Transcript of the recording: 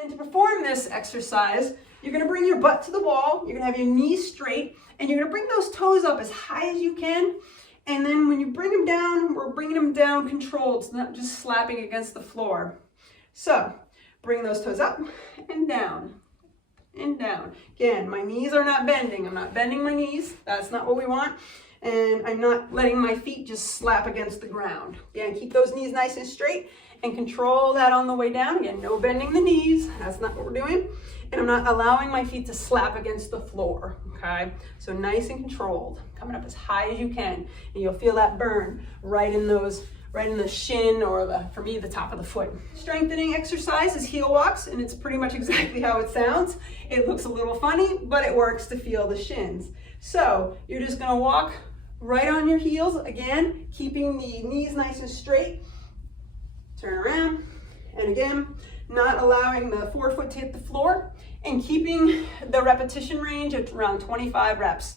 And to perform this exercise, you're gonna bring your butt to the wall, you're gonna have your knees straight, and you're gonna bring those toes up as high as you can. And then when you bring them down, we're bringing them down controlled, so not just slapping against the floor. So, bring those toes up and down, and down. Again, my knees are not bending. I'm not bending my knees. That's not what we want. And I'm not letting my feet just slap against the ground. Again, keep those knees nice and straight and control that on the way down. Again, no bending the knees. That's not what we're doing. And I'm not allowing my feet to slap against the floor, okay? So nice and controlled, coming up as high as you can. And you'll feel that burn right in the shin, or for me, the top of the foot. Strengthening exercise is heel walks, and it's pretty much exactly how it sounds. It looks a little funny, but it works to feel the shins. So you're just gonna walk right on your heels, again, keeping the knees nice and straight. Turn around, and again, not allowing the forefoot to hit the floor, and keeping the repetition range at around 25 reps.